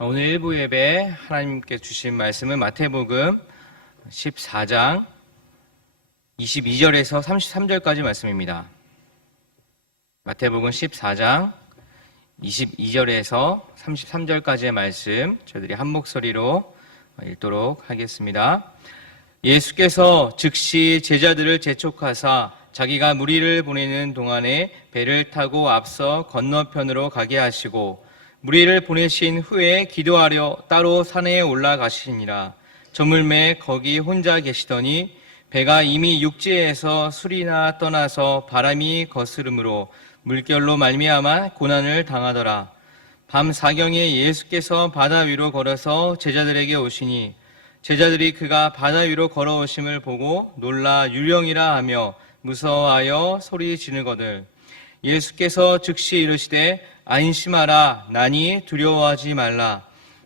오늘 일부 예배 하나님께 주신 말씀은 마태복음 14장 22절에서 33절까지 말씀입니다. 마태복음 14장 22절에서 33절까지의 말씀 저희들이 한 목소리로 읽도록 하겠습니다. 예수께서 즉시 제자들을 재촉하사 자기가 무리를 보내는 동안에 배를 타고 앞서 건너편으로 가게 하시고 무리를 보내신 후에 기도하려 따로 산에 올라가시니라. 저물매 거기 혼자 계시더니 배가 이미 육지에서 수리나 떠나서 바람이 거스름으로 물결로 말미암아 고난을 당하더라. 밤 사경에 예수께서 바다 위로 걸어서 제자들에게 오시니 제자들이 그가 바다 위로 걸어오심을 보고 놀라 유령이라 하며 무서워하여 소리 지르거늘 예수께서 즉시 이르시되 안심하라 나니 두려워하지 말라.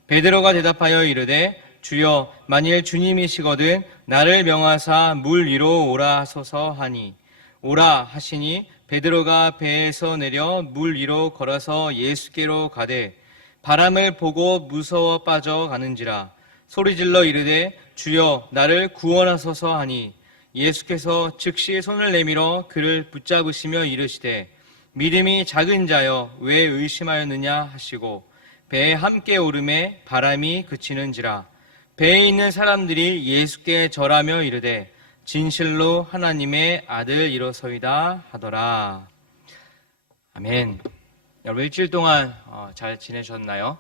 베드로가 대답하여 이르되 주여 만일 주님이시거든 나를 명하사 물 위로 오라 하소서 하니 오라 하시니 베드로가 배에서 내려 물 위로 걸어서 예수께로 가되 바람을 보고 무서워 빠져가는지라. 소리질러 이르되 주여 나를 구원하소서 하니 예수께서 즉시 손을 내밀어 그를 붙잡으시며 이르시되 믿음이 작은 자여 왜 의심하였느냐 하시고 배에 함께 오름에 바람이 그치는지라. 배에 있는 사람들이 예수께 절하며 이르되 진실로 하나님의 아들이로소이다 하더라. 아멘. 여러분 일주일 동안 잘 지내셨나요?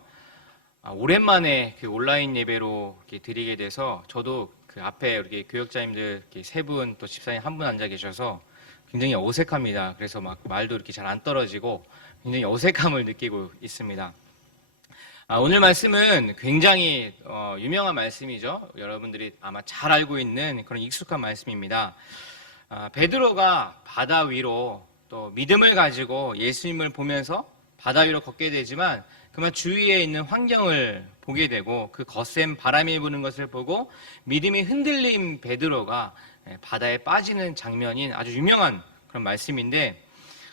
오랜만에 그 온라인 예배로 이렇게 드리게 돼서 저도 그 앞에 이렇게 교역자님들 세 분 또 집사님 한 분 앉아 계셔서 굉장히 어색합니다. 그래서 막 말도 이렇게 잘 안 떨어지고 굉장히 어색함을 느끼고 있습니다. 오늘 말씀은 굉장히 유명한 말씀이죠. 여러분들이 아마 잘 알고 있는 그런 익숙한 말씀입니다. 베드로가 바다 위로 또 믿음을 가지고 예수님을 보면서 바다 위로 걷게 되지만 그만 주위에 있는 환경을 보게 되고 그 거센 바람이 부는 것을 보고 믿음이 흔들린 베드로가 바다에 빠지는 장면인 아주 유명한 그런 말씀인데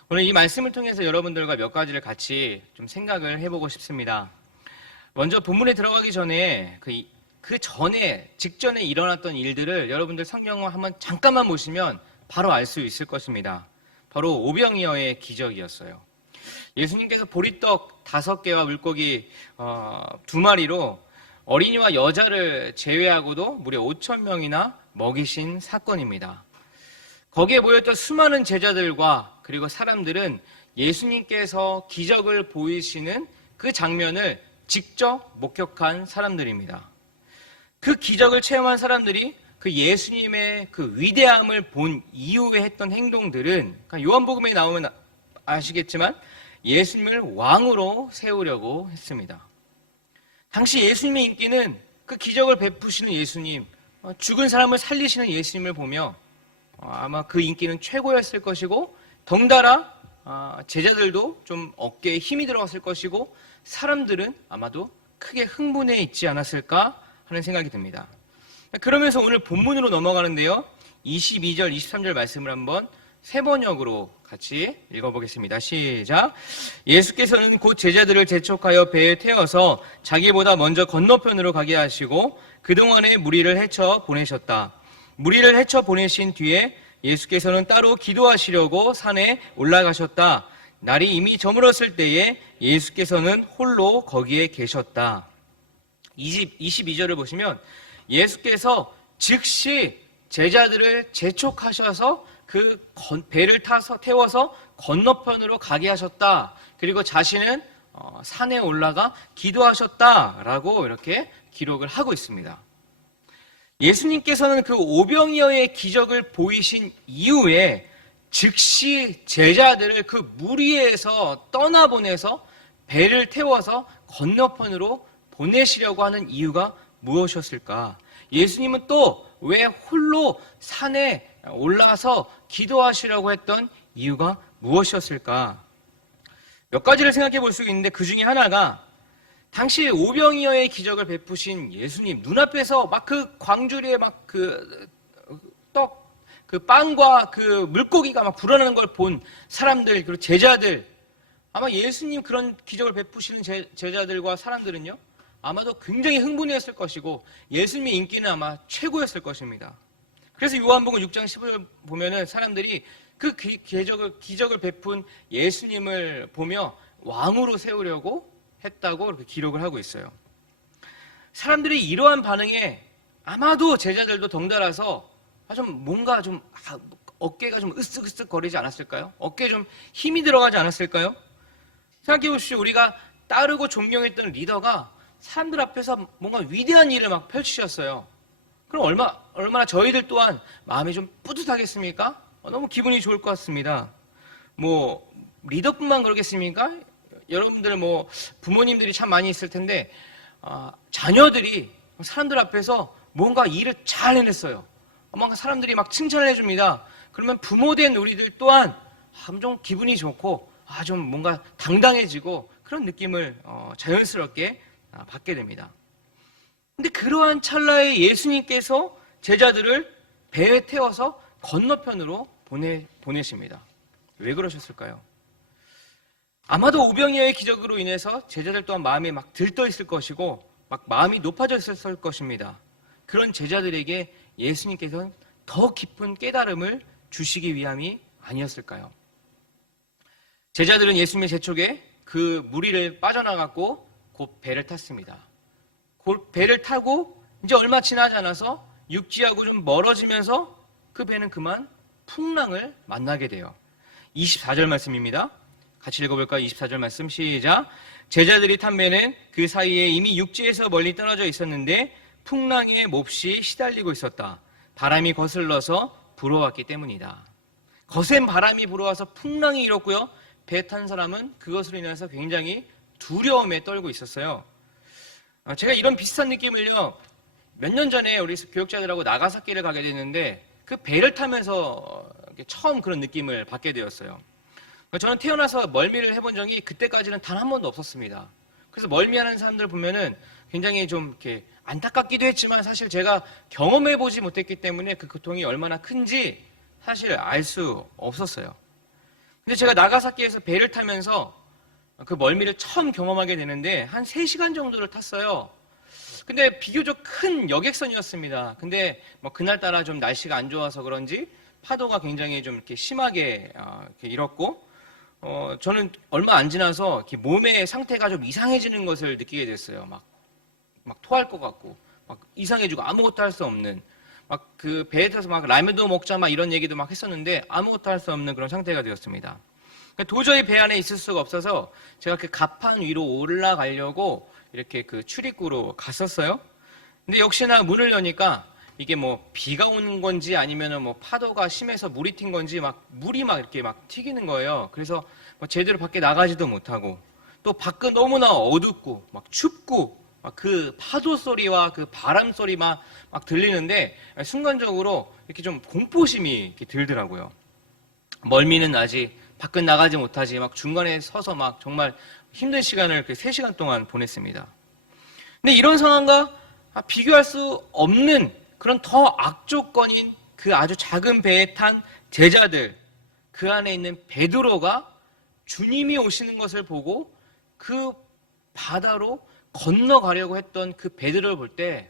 오늘 이 말씀을 통해서 여러분들과 몇 가지를 같이 좀 생각을 해보고 싶습니다. 먼저 본문에 들어가기 전에 직전에 일어났던 일들을 여러분들 성경을 한번 잠깐만 보시면 바로 알 수 있을 것입니다. 바로 오병이어의 기적이었어요. 예수님께서 보리떡 5개와 물고기 2마리로 어린이와 여자를 제외하고도 무려 5,000명이나 먹이신 사건입니다. 거기에 모였던 수많은 제자들과 그리고 사람들은 예수님께서 기적을 보이시는 그 장면을 직접 목격한 사람들입니다. 그 기적을 체험한 사람들이 그 예수님의 그 위대함을 본 이후에 했던 행동들은 그러니까 요한복음에 나오면 아시겠지만 예수님을 왕으로 세우려고 했습니다. 당시 예수님의 인기는 그 기적을 베푸시는 예수님, 죽은 사람을 살리시는 예수님을 보며 아마 그 인기는 최고였을 것이고 덩달아 제자들도 좀 어깨에 힘이 들어갔을 것이고 사람들은 아마도 크게 흥분해 있지 않았을까 하는 생각이 듭니다. 그러면서 오늘 본문으로 넘어가는데요. 22절, 23절 말씀을 한번 세 번역으로 같이 읽어보겠습니다. 시작. 예수께서는 곧 제자들을 재촉하여 배에 태워서 자기보다 먼저 건너편으로 가게 하시고 그동안에 무리를 헤쳐 보내셨다. 무리를 헤쳐 보내신 뒤에 예수께서는 따로 기도하시려고 산에 올라가셨다. 날이 이미 저물었을 때에 예수께서는 홀로 거기에 계셨다. 22절을 보시면 예수께서 즉시 제자들을 재촉하셔서 그 배를 태워서 건너편으로 가게 하셨다. 그리고 자신은 산에 올라가 기도하셨다라고 이렇게 기록을 하고 있습니다. 예수님께서는 그 오병이어의 기적을 보이신 이후에 즉시 제자들을 그 무리에서 떠나보내서 배를 태워서 건너편으로 보내시려고 하는 이유가 무엇이었을까? 예수님은 또 왜 홀로 산에 올라서 기도하시려고 했던 이유가 무엇이었을까? 몇 가지를 생각해 볼 수 있는데 그 중에 하나가 당시 오병이어의 기적을 베푸신 예수님 눈앞에서 막 그 광주리에 막 그 빵과 그 물고기가 막 불어나는 걸 본 사람들 그리고 제자들 아마 예수님 그런 기적을 베푸시는 제자들과 사람들은요 아마도 굉장히 흥분했을 것이고 예수님의 인기는 아마 최고였을 것입니다. 그래서 요한복음 6장 15절 보면은 사람들이 그 기적을 베푼 예수님을 보며 왕으로 세우려고 했다고 그렇게 기록을 하고 있어요. 사람들이 이러한 반응에 아마도 제자들도 덩달아서 좀 뭔가 좀 어깨가 좀 으쓱으쓱 거리지 않았을까요? 어깨에 좀 힘이 들어가지 않았을까요? 생각해 보십시오. 우리가 따르고 존경했던 리더가 사람들 앞에서 뭔가 위대한 일을 막 펼치셨어요. 그럼 얼마나 저희들 또한 마음이 좀 뿌듯하겠습니까? 너무 기분이 좋을 것 같습니다. 뭐 리더뿐만 그러겠습니까? 여러분들 뭐 부모님들이 참 많이 있을 텐데 자녀들이 사람들 앞에서 뭔가 일을 잘 해냈어요. 뭔가 사람들이 막 칭찬을 해줍니다. 그러면 부모된 우리들 또한 좀 기분이 좋고 좀 뭔가 당당해지고 그런 느낌을 자연스럽게 받게 됩니다. 근데 그러한 찰나에 예수님께서 제자들을 배에 태워서 건너편으로 보내십니다. 왜 그러셨을까요? 아마도 오병이어의 기적으로 인해서 제자들 또한 마음이 막 들떠 있을 것이고 막 마음이 높아져 있었을 것입니다. 그런 제자들에게 예수님께서는 더 깊은 깨달음을 주시기 위함이 아니었을까요? 제자들은 예수님의 재촉에 그 무리를 빠져나갔고 곧 배를 탔습니다. 곧 배를 타고 이제 얼마 지나지 않아서 육지하고 좀 멀어지면서 그 배는 그만 풍랑을 만나게 돼요. 24절 말씀입니다. 같이 읽어볼까요? 24절 말씀 시작. 제자들이 탄 배는 그 사이에 이미 육지에서 멀리 떨어져 있었는데 풍랑에 몹시 시달리고 있었다. 바람이 거슬러서 불어왔기 때문이다. 거센 바람이 불어와서 풍랑이 일었고요. 배 탄 사람은 그것으로 인해서 굉장히 두려움에 떨고 있었어요. 제가 이런 비슷한 느낌을요, 몇 년 전에 우리 교육자들하고 나가사키를 가게 됐는데 그 배를 타면서 처음 그런 느낌을 받게 되었어요. 저는 태어나서 멀미를 해본 적이 그때까지는 단 한 번도 없었습니다. 그래서 멀미하는 사람들 보면은 굉장히 좀 이렇게 안타깝기도 했지만 사실 제가 경험해보지 못했기 때문에 그 고통이 얼마나 큰지 사실 알 수 없었어요. 근데 제가 나가사키에서 배를 타면서 그 멀미를 처음 경험하게 되는데 한 3시간 정도를 탔어요. 근데 비교적 큰 여객선이었습니다. 근데 뭐 그날따라 좀 날씨가 안 좋아서 그런지 파도가 굉장히 좀 이렇게 심하게 이렇게 일었고, 저는 얼마 안 지나서 이렇게 몸의 상태가 좀 이상해지는 것을 느끼게 됐어요. 막 토할 것 같고, 막 이상해지고 아무것도 할 수 없는, 막 그 배에 타서 막 라면도 먹자 막 이런 얘기도 막 했었는데 아무것도 할 수 없는 그런 상태가 되었습니다. 도저히 배 안에 있을 수가 없어서 제가 그 갑판 위로 올라가려고 이렇게 그 출입구로 갔었어요. 근데 역시나 문을 여니까 이게 뭐 비가 오는 건지 아니면은 뭐 파도가 심해서 물이 튄 건지 막 물이 막 이렇게 막 튀기는 거예요. 그래서 뭐 제대로 밖에 나가지도 못하고 또 밖은 너무나 어둡고 막 춥고 막 그 파도 소리와 그 바람 소리만 막 들리는데 순간적으로 이렇게 좀 공포심이 이렇게 들더라고요. 멀미는 나지 밖은 나가지 못하지 막 중간에 서서 막 정말 힘든 시간을 3시간 동안 보냈습니다. 근데 이런 상황과 비교할 수 없는 그런 더 악조건인 그 아주 작은 배에 탄 제자들, 그 안에 있는 베드로가 주님이 오시는 것을 보고 그 바다로 건너가려고 했던 그 베드로를 볼 때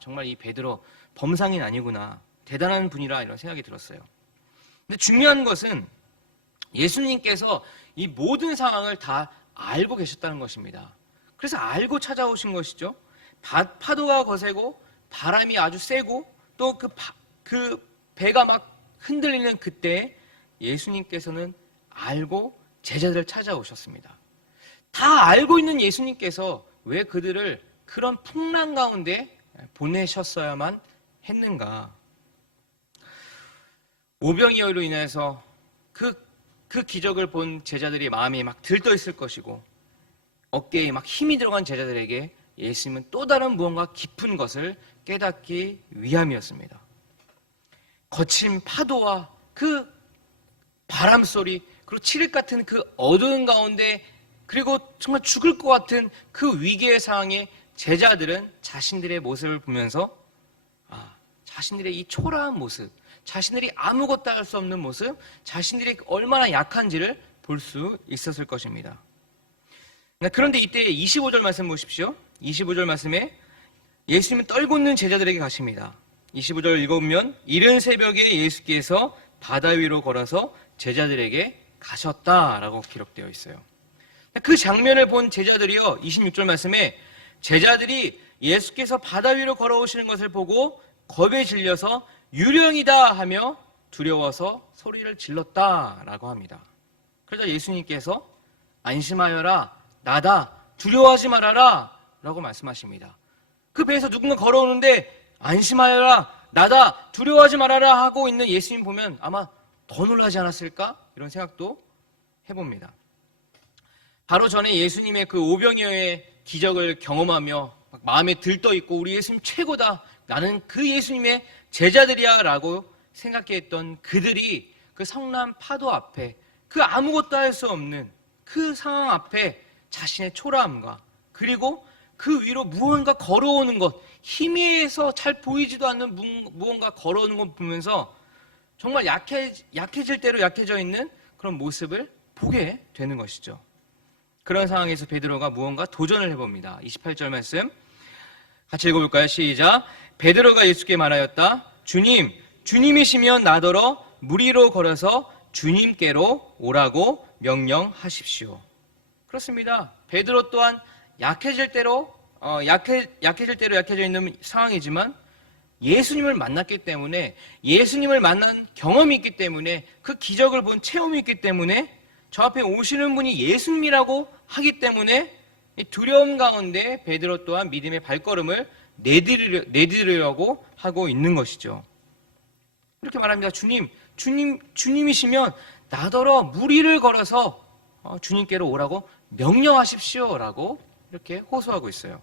정말 이 베드로 범상인 아니구나, 대단한 분이라 이런 생각이 들었어요. 근데 중요한 것은 예수님께서 이 모든 상황을 다 알고 계셨다는 것입니다. 그래서 알고 찾아오신 것이죠. 파도가 거세고 바람이 아주 세고 또 그 배가 막 흔들리는 그때 예수님께서는 알고 제자들을 찾아오셨습니다. 다 알고 있는 예수님께서 왜 그들을 그런 풍랑 가운데 보내셨어야만 했는가? 오병이어로 인해서 그 기적을 본 제자들이 마음이 막 들떠 있을 것이고 어깨에 막 힘이 들어간 제자들에게 예수님은 또 다른 무언가 깊은 것을 깨닫기 위함이었습니다. 거친 파도와 그 바람 소리, 그리고 칠흑 같은 그 어두운 가운데, 그리고 정말 죽을 것 같은 그 위기의 상황에 제자들은 자신들의 모습을 보면서 자신들의 이 초라한 모습, 자신들이 아무것도 할 수 없는 모습, 자신들이 얼마나 약한지를 볼 수 있었을 것입니다. 그런데 이때 25절 말씀 보십시오. 25절 말씀에 예수님은 떨고 있는 제자들에게 가십니다. 25절 읽어보면 이른 새벽에 예수께서 바다 위로 걸어서 제자들에게 가셨다라고 기록되어 있어요. 그 장면을 본 제자들이요, 26절 말씀에 제자들이 예수께서 바다 위로 걸어오시는 것을 보고 겁에 질려서 유령이다 하며 두려워서 소리를 질렀다라고 합니다. 그러자 예수님께서 안심하여라, 나다, 두려워하지 말아라 라고 말씀하십니다. 그 배에서 누군가 걸어오는데 안심하여라, 나다, 두려워하지 말아라 하고 있는 예수님 보면 아마 더 놀라지 않았을까? 이런 생각도 해봅니다. 바로 전에 예수님의 그 오병이어의 기적을 경험하며 마음에 들떠있고 우리 예수님 최고다, 나는 그 예수님의 제자들이야 라고 생각했던 그들이 그 성난 파도 앞에, 그 아무것도 할 수 없는 그 상황 앞에 자신의 초라함과 그리고 그 위로 무언가 걸어오는 것, 희미해서 잘 보이지도 않는 무언가 걸어오는 것 보면서 정말 약해질 대로 약해져 있는 그런 모습을 보게 되는 것이죠. 그런 상황에서 베드로가 무언가 도전을 해봅니다. 28절 말씀 같이 읽어볼까요? 시작. 베드로가 예수께 말하였다. 주님, 주님이시면 나더러 물 위로 걸어서 주님께로 오라고 명령하십시오. 그렇습니다. 베드로 또한 약해질 대로 약해져 있는 상황이지만 예수님을 만났기 때문에, 예수님을 만난 경험이 있기 때문에, 그 기적을 본 체험이 있기 때문에, 저 앞에 오시는 분이 예수님이라고 하기 때문에 이 두려움 가운데 베드로 또한 믿음의 발걸음을 내디르려고 하고 있는 것이죠. 이렇게 말합니다. 주님이시면 나더러 물 위를 걸어서 주님께로 오라고 명령하십시오라고 이렇게 호소하고 있어요.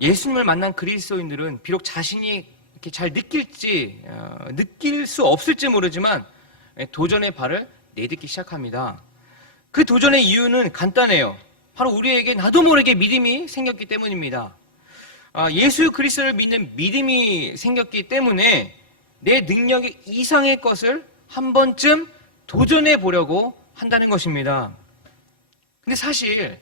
예수님을 만난 그리스도인들은 비록 자신이 이렇게 잘 느낄 수 없을지 모르지만 도전의 발을 내딛기 시작합니다. 그 도전의 이유는 간단해요. 바로 우리에게 나도 모르게 믿음이 생겼기 때문입니다. 예수 그리스도를 믿는 믿음이 생겼기 때문에 내 능력의 이상의 것을 한 번쯤 도전해 보려고 한다는 것입니다. 근데 사실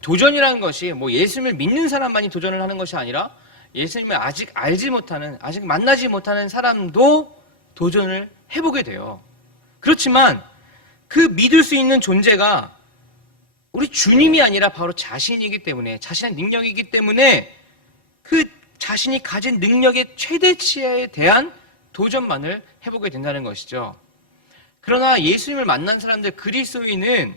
도전이라는 것이 뭐 예수님을 믿는 사람만이 도전을 하는 것이 아니라 예수님을 아직 알지 못하는, 아직 만나지 못하는 사람도 도전을 해보게 돼요. 그렇지만 그 믿을 수 있는 존재가 우리 주님이 아니라 바로 자신이기 때문에, 자신의 능력이기 때문에 그 자신이 가진 능력의 최대치에 대한 도전만을 해보게 된다는 것이죠. 그러나 예수님을 만난 사람들, 그리스도인은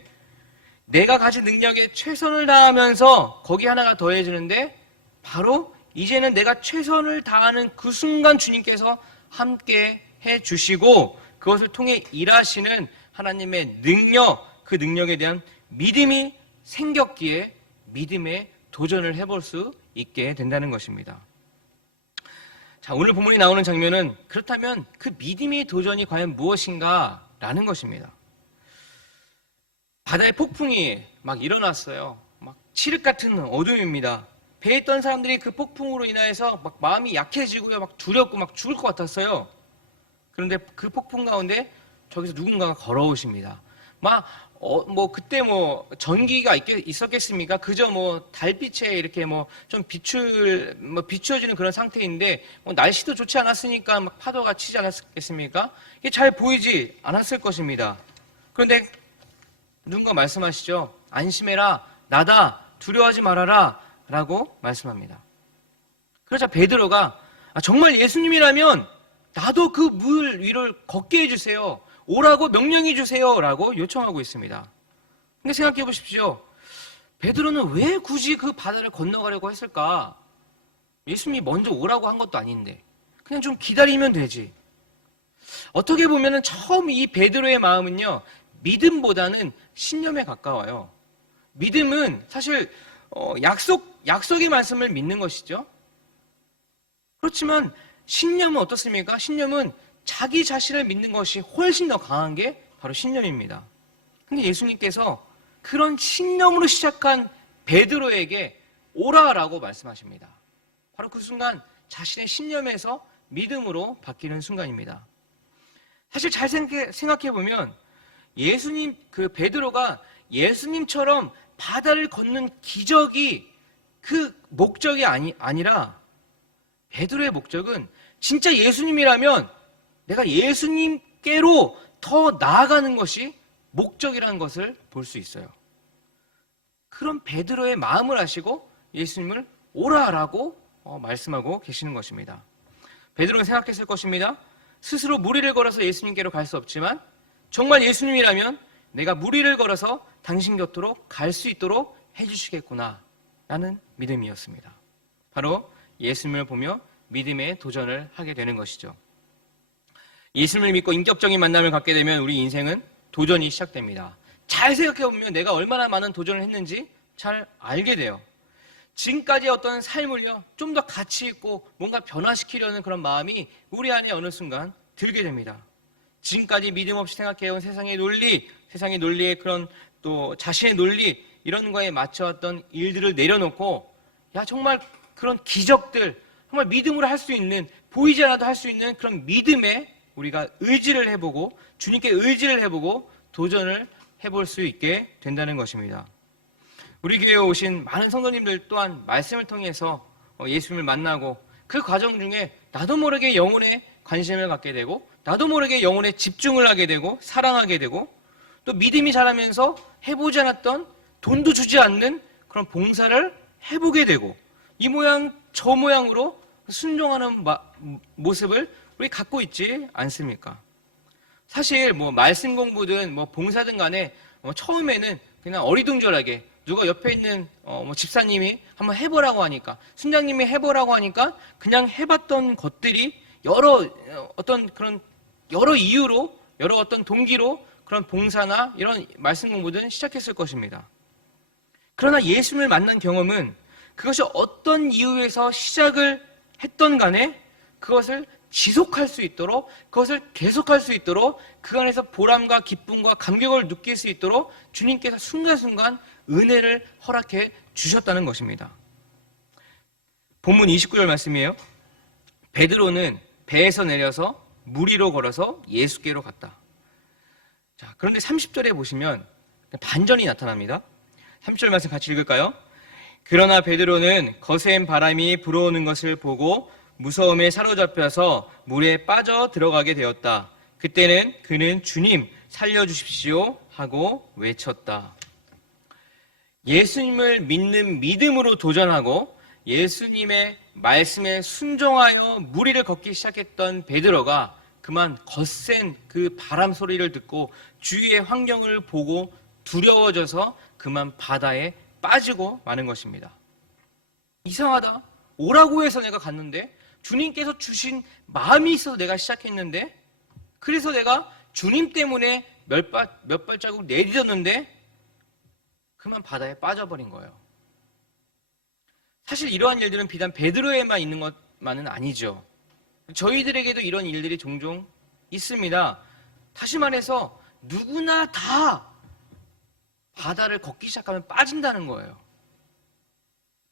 내가 가진 능력에 최선을 다하면서 거기 하나가 더해지는데 바로 이제는 내가 최선을 다하는 그 순간 주님께서 함께 해주시고 그것을 통해 일하시는 하나님의 능력, 그 능력에 대한 믿음이 생겼기에 믿음의 도전을 해볼 수 있게 된다는 것입니다. 자, 오늘 본문이 나오는 장면은 그렇다면 그 믿음의 도전이 과연 무엇인가 라는 것입니다. 바다의 폭풍이 막 일어났어요. 막 칠흑 같은 어둠입니다. 배에 있던 사람들이 그 폭풍으로 인하여서 막 마음이 약해지고요. 막 두렵고 막 죽을 것 같았어요. 그런데 그 폭풍 가운데 저기서 누군가가 걸어오십니다. 그때 전기가 있었겠습니까? 그저 달빛에 이렇게 좀 비추어지는 그런 상태인데, 날씨도 좋지 않았으니까 막 파도가 치지 않았겠습니까? 이게 잘 보이지 않았을 것입니다. 그런데 누군가 말씀하시죠. 안심해라, 나다, 두려워하지 말아라 라고 말씀합니다. 그러자 베드로가 정말 예수님이라면 나도 그 물 위를 걷게 해주세요. 오라고 명령해 주세요 라고 요청하고 있습니다. 근데 생각해 보십시오. 베드로는 왜 굳이 그 바다를 건너가려고 했을까? 예수님이 먼저 오라고 한 것도 아닌데 그냥 좀 기다리면 되지. 어떻게 보면 처음 이 베드로의 마음은요, 믿음보다는 신념에 가까워요. 믿음은 사실 약속의 말씀을 믿는 것이죠. 그렇지만 신념은 어떻습니까? 신념은 자기 자신을 믿는 것이 훨씬 더 강한 게 바로 신념입니다. 근데 예수님께서 그런 신념으로 시작한 베드로에게 오라라고 말씀하십니다. 바로 그 순간 자신의 신념에서 믿음으로 바뀌는 순간입니다. 사실 잘 생각해 보면 베드로가 예수님처럼 바다를 걷는 기적이 그 목적이 아니라 베드로의 목적은 진짜 예수님이라면 내가 예수님께로 더 나아가는 것이 목적이라는 것을 볼 수 있어요. 그런 베드로의 마음을 아시고 예수님을 오라라고 말씀하고 계시는 것입니다. 베드로는 생각했을 것입니다. 스스로 무리를 걸어서 예수님께로 갈 수 없지만 정말 예수님이라면 내가 무리를 걸어서 당신 곁으로 갈 수 있도록 해주시겠구나 라는 믿음이었습니다. 바로 예수님을 보며 믿음의 도전을 하게 되는 것이죠. 예수님을 믿고 인격적인 만남을 갖게 되면 우리 인생은 도전이 시작됩니다. 잘 생각해보면 내가 얼마나 많은 도전을 했는지 잘 알게 돼요. 지금까지 어떤 삶을요, 좀 더 가치 있고 뭔가 변화시키려는 그런 마음이 우리 안에 어느 순간 들게 됩니다. 지금까지 믿음 없이 생각해온 세상의 논리의 그런 또 자신의 논리, 이런 거에 맞춰왔던 일들을 내려놓고, 야, 정말 그런 기적들, 정말 믿음으로 할 수 있는, 보이지 않아도 할 수 있는 그런 믿음에 우리가 의지를 해보고, 주님께 의지를 해보고, 도전을 해볼 수 있게 된다는 것입니다. 우리 교회에 오신 많은 성도님들 또한 말씀을 통해서 예수님을 만나고 그 과정 중에 나도 모르게 영혼에 관심을 갖게 되고 나도 모르게 영혼에 집중을 하게 되고 사랑하게 되고 또 믿음이 자라면서 해보지 않았던 돈도 주지 않는 그런 봉사를 해보게 되고 이 모양 저 모양으로 순종하는 모습을 우리 갖고 있지 않습니까? 사실 말씀 공부든 봉사든 간에 처음에는 그냥 어리둥절하게 누가 옆에 있는 집사님이 한번 해보라고 하니까, 순장님이 해보라고 하니까 그냥 해봤던 것들이 여러 이유로, 여러 어떤 동기로 그런 봉사나 이런 말씀 공부든 시작했을 것입니다. 그러나 예수님을 만난 경험은 그것이 어떤 이유에서 시작을 했던 간에 그것을 지속할 수 있도록, 그것을 계속할 수 있도록 그 안에서 보람과 기쁨과 감격을 느낄 수 있도록 주님께서 순간순간 은혜를 허락해 주셨다는 것입니다. 본문 29절 말씀이에요. 베드로는 배에서 내려서 물 위로 걸어서 예수께로 갔다. 자, 그런데 30절에 보시면 반전이 나타납니다. 30절 말씀 같이 읽을까요? 그러나 베드로는 거센 바람이 불어오는 것을 보고 무서움에 사로잡혀서 물에 빠져 들어가게 되었다. 그때는 그는 주님 살려주십시오 하고 외쳤다. 예수님을 믿는 믿음으로 도전하고 예수님의 말씀에 순종하여 물 위를 걷기 시작했던 베드로가 그만 거센 그 바람 소리를 듣고 주위의 환경을 보고 두려워져서 그만 바다에 빠지고 마는 것입니다. 이상하다. 오라고 해서 내가 갔는데 주님께서 주신 마음이 있어서 내가 시작했는데 그래서 내가 주님 때문에 몇 발자국 내딛었는데 그만 바다에 빠져버린 거예요. 사실 이러한 일들은 비단 베드로에만 있는 것만은 아니죠. 저희들에게도 이런 일들이 종종 있습니다. 다시 말해서 누구나 다 바다를 걷기 시작하면 빠진다는 거예요.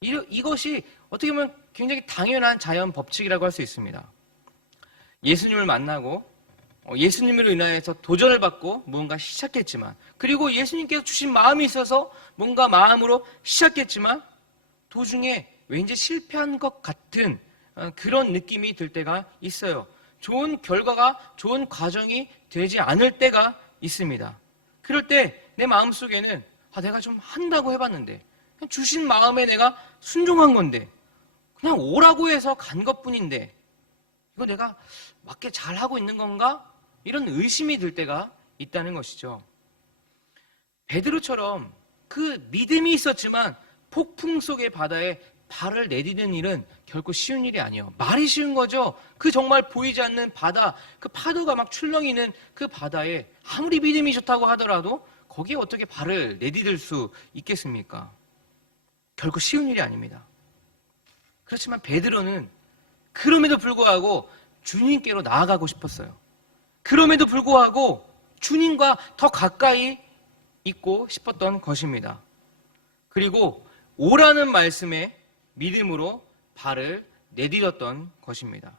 이것이 어떻게 보면 굉장히 당연한 자연 법칙이라고 할 수 있습니다. 예수님을 만나고 예수님으로 인하여서 도전을 받고 뭔가 시작했지만 그리고 예수님께서 주신 마음이 있어서 뭔가 마음으로 시작했지만 도중에 왠지 실패한 것 같은 그런 느낌이 들 때가 있어요. 좋은 결과가 좋은 과정이 되지 않을 때가 있습니다. 그럴 때 내 마음속에는 내가 좀 한다고 해봤는데 그냥 주신 마음에 내가 순종한 건데 그냥 오라고 해서 간 것뿐인데 이거 내가 맞게 잘하고 있는 건가? 이런 의심이 들 때가 있다는 것이죠. 베드로처럼 그 믿음이 있었지만 폭풍 속의 바다에 발을 내디디는 일은 결코 쉬운 일이 아니에요. 말이 쉬운 거죠. 그 정말 보이지 않는 바다, 그 파도가 막 출렁이는 그 바다에 아무리 믿음이 좋다고 하더라도 거기에 어떻게 발을 내디딜 수 있겠습니까? 결코 쉬운 일이 아닙니다. 그렇지만 베드로는 그럼에도 불구하고 주님께로 나아가고 싶었어요. 그럼에도 불구하고 주님과 더 가까이 있고 싶었던 것입니다. 그리고 오라는 말씀에 믿음으로 발을 내딛었던 것입니다.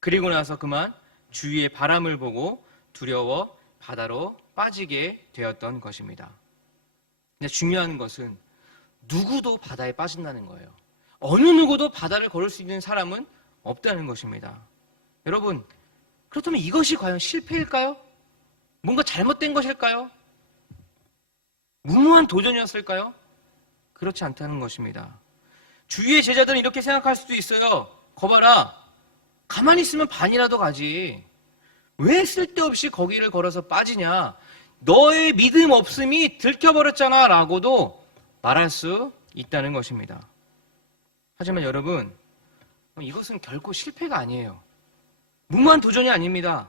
그리고 나서 그만 주위의 바람을 보고 두려워 바다로 빠지게 되었던 것입니다. 근데 중요한 것은 누구도 바다에 빠진다는 거예요. 어느 누구도 바다를 걸을 수 있는 사람은 없다는 것입니다. 여러분, 그렇다면 이것이 과연 실패일까요? 뭔가 잘못된 것일까요? 무모한 도전이었을까요? 그렇지 않다는 것입니다. 주위의 제자들은 이렇게 생각할 수도 있어요. 거봐라, 가만히 있으면 반이라도 가지. 왜 쓸데없이 거기를 걸어서 빠지냐? 너의 믿음 없음이 들켜버렸잖아 라고도 말할 수 있다는 것입니다. 하지만 여러분, 이것은 결코 실패가 아니에요. 무모한 도전이 아닙니다.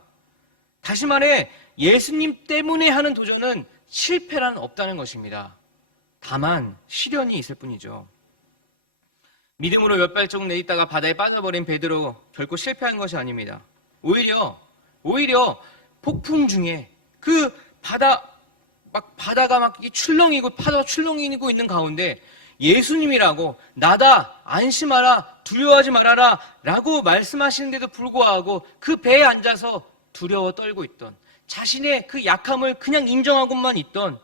다시 말해 예수님 때문에 하는 도전은 실패란 없다는 것입니다. 다만 시련이 있을 뿐이죠. 믿음으로 몇 발자국 내딛다가 바다에 빠져버린 베드로 결코 실패한 것이 아닙니다. 오히려 폭풍 중에 그 바다가 막 출렁이고 파도가 출렁이고 있는 가운데 예수님이라고 나다 안심하라 두려워하지 말아라 라고 말씀하시는데도 불구하고 그 배에 앉아서 두려워 떨고 있던, 자신의 그 약함을 그냥 인정하고만 있던,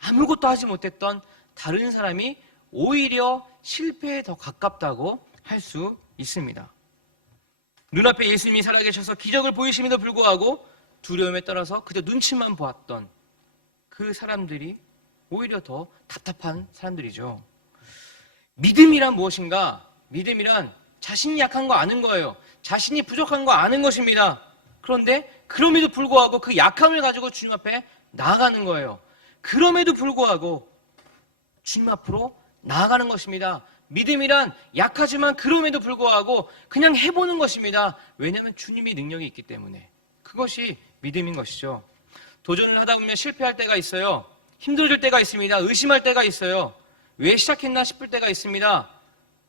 아무것도 하지 못했던 다른 사람이 오히려 실패에 더 가깝다고 할 수 있습니다. 눈앞에 예수님이 살아계셔서 기적을 보이심에도 불구하고 두려움에 떨어서 그저 눈치만 보았던 그 사람들이 오히려 더 답답한 사람들이죠. 믿음이란 무엇인가? 믿음이란 자신이 약한 거 아는 거예요. 자신이 부족한 거 아는 것입니다. 그런데 그럼에도 불구하고 그 약함을 가지고 주님 앞에 나아가는 거예요. 그럼에도 불구하고 주님 앞으로 나아가는 것입니다. 믿음이란 약하지만 그럼에도 불구하고 그냥 해보는 것입니다. 왜냐하면 주님의 능력이 있기 때문에. 그것이 믿음인 것이죠. 도전을 하다 보면 실패할 때가 있어요. 힘들어질 때가 있습니다. 의심할 때가 있어요. 왜 시작했나 싶을 때가 있습니다.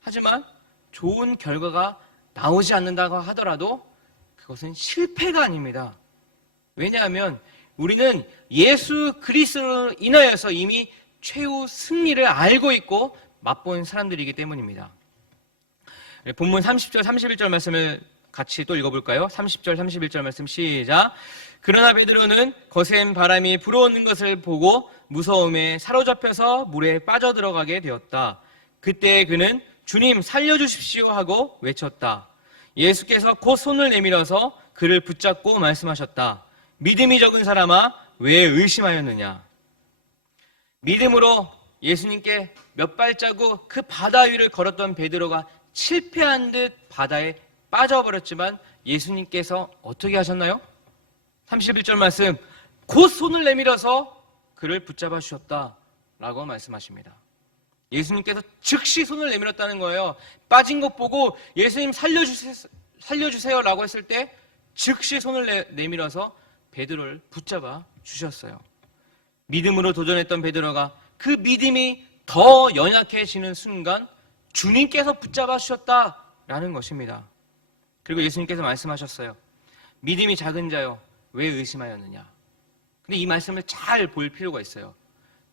하지만 좋은 결과가 나오지 않는다고 하더라도 그것은 실패가 아닙니다. 왜냐하면 우리는 예수 그리스도로 인하여서 이미 최후 승리를 알고 있고 맛본 사람들이기 때문입니다. 본문 30절 31절 말씀을 같이 또 읽어볼까요? 30절 31절 말씀 시작. 그러나 베드로는 거센 바람이 불어오는 것을 보고 무서움에 사로잡혀서 물에 빠져들어가게 되었다. 그때 그는 주님 살려주십시오 하고 외쳤다. 예수께서 곧 손을 내밀어서 그를 붙잡고 말씀하셨다. 믿음이 적은 사람아 왜 의심하였느냐? 믿음으로 예수님께 몇 발자국 그 바다 위를 걸었던 베드로가 실패한 듯 바다에 빠져버렸지만 예수님께서 어떻게 하셨나요? 31절 말씀, 곧 손을 내밀어서 그를 붙잡아 주셨다 라고 말씀하십니다. 예수님께서 즉시 손을 내밀었다는 거예요. 빠진 것 보고 예수님 살려주세요 라고 했을 때 즉시 손을 내밀어서 베드로를 붙잡아 주셨어요. 믿음으로 도전했던 베드로가 그 믿음이 더 연약해지는 순간 주님께서 붙잡아 주셨다라는 것입니다. 그리고 예수님께서 말씀하셨어요. 믿음이 작은 자여 왜 의심하였느냐? 근데 이 말씀을 잘 볼 필요가 있어요.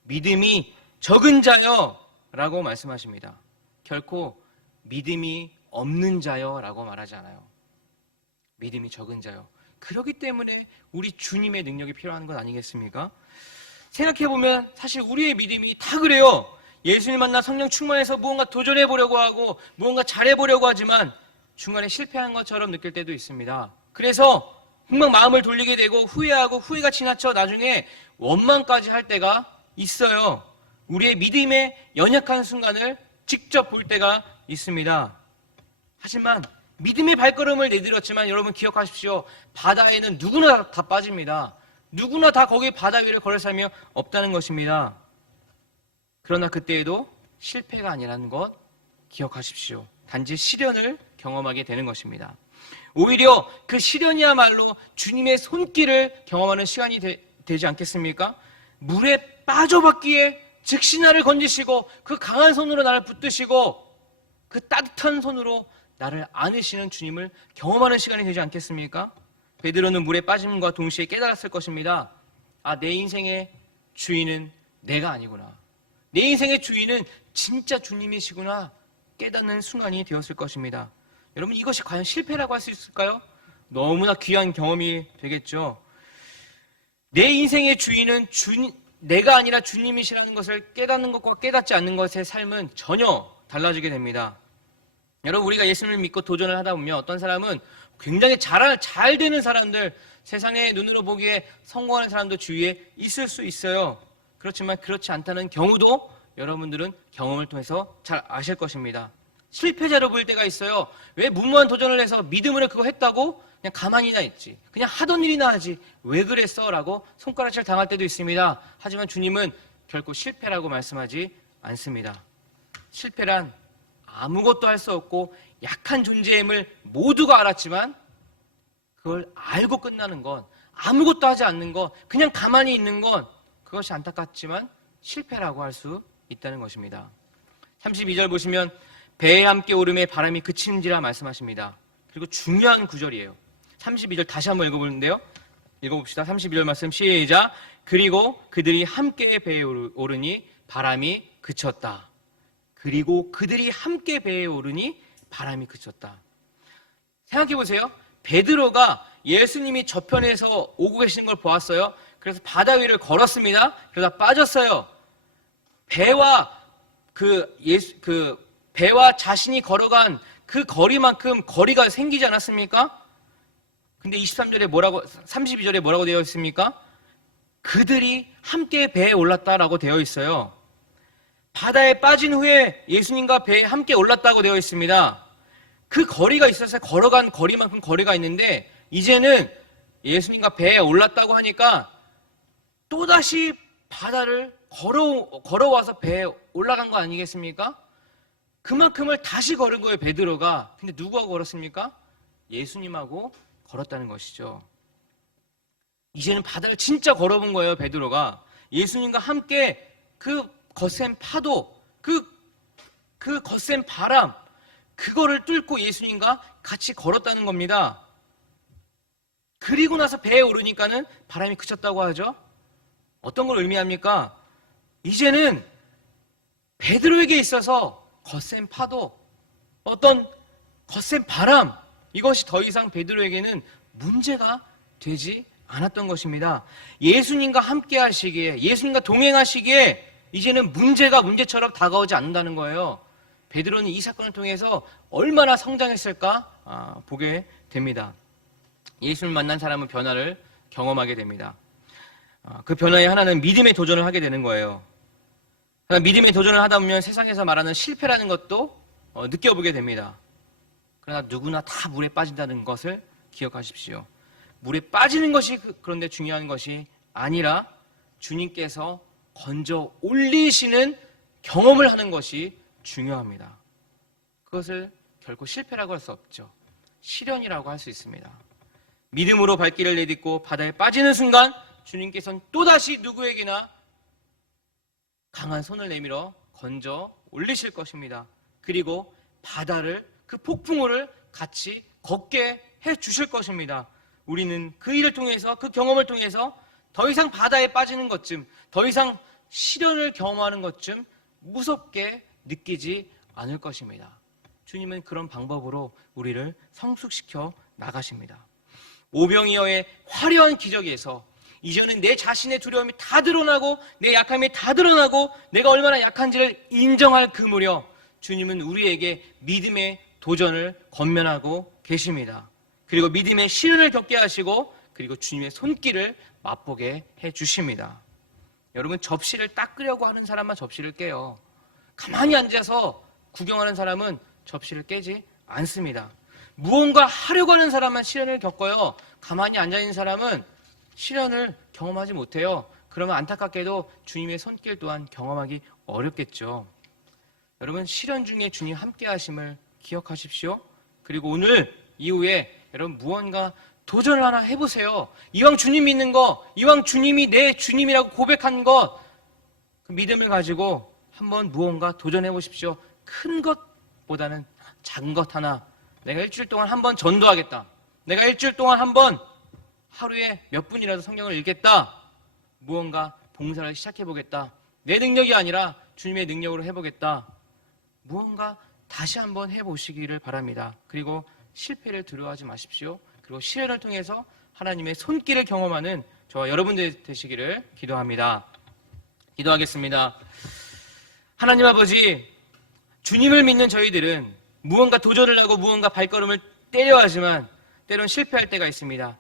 믿음이 적은 자여 라고 말씀하십니다. 결코 믿음이 없는 자여 라고 말하지 않아요. 믿음이 적은 자여. 그렇기 때문에 우리 주님의 능력이 필요한 것 아니겠습니까? 생각해보면 사실 우리의 믿음이 다 그래요. 예수님 만나 성령 충만해서 무언가 도전해보려고 하고 무언가 잘해보려고 하지만 중간에 실패한 것처럼 느낄 때도 있습니다. 그래서 금방 마음을 돌리게 되고 후회하고 후회가 지나쳐 나중에 원망까지 할 때가 있어요. 우리의 믿음의 연약한 순간을 직접 볼 때가 있습니다. 하지만 믿음의 발걸음을 내딛었지만 여러분 기억하십시오. 바다에는 누구나 다 빠집니다. 누구나 다 거기 바다 위를 걸을 사람이 없다는 것입니다. 그러나 그때에도 실패가 아니라는 것 기억하십시오. 단지 시련을 경험하게 되는 것입니다. 오히려 그 시련이야말로 주님의 손길을 경험하는 시간이 되지 않겠습니까? 물에 빠져봤기에 즉시 나를 건지시고 그 강한 손으로 나를 붙드시고 그 따뜻한 손으로 나를 안으시는 주님을 경험하는 시간이 되지 않겠습니까? 베드로는 물에 빠짐과 동시에 깨달았을 것입니다. 아, 내 인생의 주인은 내가 아니구나. 내 인생의 주인은 진짜 주님이시구나 깨닫는 순간이 되었을 것입니다. 여러분 이것이 과연 실패라고 할 수 있을까요? 너무나 귀한 경험이 되겠죠. 내 인생의 주인은 내가 아니라 주님이시라는 것을 깨닫는 것과 깨닫지 않는 것의 삶은 전혀 달라지게 됩니다. 여러분, 우리가 예수님을 믿고 도전을 하다 보면 어떤 사람은 굉장히 잘 되는 사람들, 세상의 눈으로 보기에 성공하는 사람도 주위에 있을 수 있어요. 그렇지만 그렇지 않다는 경우도 여러분들은 경험을 통해서 잘 아실 것입니다. 실패자로 보일 때가 있어요. 왜 무모한 도전을 해서 믿음으로 그거 했다고 그냥 가만히나 있지, 그냥 하던 일이나 하지, 왜 그랬어? 라고 손가락질 당할 때도 있습니다. 하지만 주님은 결코 실패라고 말씀하지 않습니다. 실패란 아무것도 할 수 없고 약한 존재임을 모두가 알았지만 그걸 알고 끝나는 건, 아무것도 하지 않는 것, 그냥 가만히 있는 건, 그것이 안타깝지만 실패라고 할 수 있다는 것입니다. 32절 보시면 배에 함께 오름에 바람이 그치는지라 말씀하십니다. 그리고 중요한 구절이에요. 32절 다시 한번 읽어봅시다. 32절 말씀 시작. 그리고 그들이 함께 배에 오르니 바람이 그쳤다. 그리고 그들이 함께 배에 오르니 바람이 그쳤다. 생각해 보세요. 베드로가 예수님이 저편에서 오고 계시는 걸 보았어요. 그래서 바다 위를 걸었습니다. 그러다 빠졌어요. 배와 자신이 걸어간 그 거리만큼 거리가 생기지 않았습니까? 근데 32절에 뭐라고 되어 있습니까? 그들이 함께 배에 올랐다라고 되어 있어요. 바다에 빠진 후에 예수님과 배에 함께 올랐다고 되어 있습니다. 그 거리가 있어서 걸어간 거리만큼 거리가 있는데, 이제는 예수님과 배에 올랐다고 하니까 또다시 바다를 걸어와서 배에 올라간 거 아니겠습니까? 그만큼을 다시 걸은 거예요, 베드로가. 근데 누구하고 걸었습니까? 예수님하고 걸었다는 것이죠. 이제는 바다를 진짜 걸어본 거예요, 베드로가. 예수님과 함께 그 거센 파도, 그 거센 바람, 그거를 뚫고 예수님과 같이 걸었다는 겁니다. 그리고 나서 배에 오르니까는 바람이 그쳤다고 하죠. 어떤 걸 의미합니까? 이제는 베드로에게 있어서 거센 파도, 어떤 거센 바람, 이것이 더 이상 베드로에게는 문제가 되지 않았던 것입니다. 예수님과 함께 하시기에, 예수님과 동행하시기에 이제는 문제가 문제처럼 다가오지 않는다는 거예요. 베드로는 이 사건을 통해서 얼마나 성장했을까 보게 됩니다. 예수를 만난 사람은 변화를 경험하게 됩니다. 그 변화의 하나는 믿음의 도전을 하게 되는 거예요. 믿음의 도전을 하다 보면 세상에서 말하는 실패라는 것도 느껴보게 됩니다. 그러나 누구나 다 물에 빠진다는 것을 기억하십시오. 물에 빠지는 것이 그런데 중요한 것이 아니라 주님께서 건져 올리시는 경험을 하는 것이 중요합니다. 그것을 결코 실패라고 할 수 없죠. 시련이라고 할 수 있습니다. 믿음으로 발길을 내딛고 바다에 빠지는 순간 주님께서는 또다시 누구에게나 강한 손을 내밀어 건져 올리실 것입니다. 그리고 바다를, 그 폭풍우를 같이 걷게 해 주실 것입니다. 우리는 그 일을 통해서, 그 경험을 통해서 더 이상 바다에 빠지는 것쯤, 더 이상 시련을 경험하는 것쯤 무섭게 느끼지 않을 것입니다. 주님은 그런 방법으로 우리를 성숙시켜 나가십니다. 오병이어의 화려한 기적에서 이제는 내 자신의 두려움이 다 드러나고 내 약함이 다 드러나고 내가 얼마나 약한지를 인정할 그 무렵 주님은 우리에게 믿음의 도전을 권면하고 계십니다. 그리고 믿음의 시련을 겪게 하시고 그리고 주님의 손길을 맛보게 해주십니다. 여러분, 접시를 닦으려고 하는 사람만 접시를 깨요. 가만히 앉아서 구경하는 사람은 접시를 깨지 않습니다. 무언가 하려고 하는 사람만 시련을 겪어요. 가만히 앉아있는 사람은 시련을 경험하지 못해요. 그러면 안타깝게도 주님의 손길 또한 경험하기 어렵겠죠. 여러분, 시련 중에 주님 함께 하심을 기억하십시오. 그리고 오늘 이후에 여러분 무언가 도전을 하나 해보세요. 이왕 주님 믿는 거, 이왕 주님이 내 주님이라고 고백한 것, 그 믿음을 가지고 한번 무언가 도전해 보십시오. 큰 것보다는 작은 것 하나, 내가 일주일 동안 한번 전도하겠다, 내가 일주일 동안 한번 하루에 몇 분이라도 성경을 읽겠다, 무언가 봉사를 시작해 보겠다, 내 능력이 아니라 주님의 능력으로 해보겠다, 무언가 다시 한번 해보시기를 바랍니다. 그리고 실패를 두려워하지 마십시오. 그리고 시련을 통해서 하나님의 손길을 경험하는 저와 여러분들 되시기를 기도합니다. 기도하겠습니다. 하나님 아버지, 주님을 믿는 저희들은 무언가 도전을 하고 무언가 발걸음을 떼려 하지만 때론 실패할 때가 있습니다.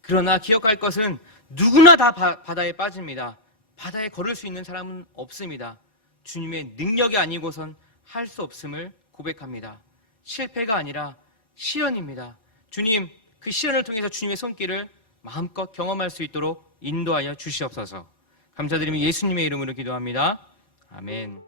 그러나 기억할 것은 누구나 다 바다에 빠집니다. 바다에 걸을 수 있는 사람은 없습니다. 주님의 능력이 아니고선 할 수 없음을 고백합니다. 실패가 아니라 시련입니다. 주님, 그 시련을 통해서 주님의 손길을 마음껏 경험할 수 있도록 인도하여 주시옵소서. 감사드리며 예수님의 이름으로 기도합니다. 아멘.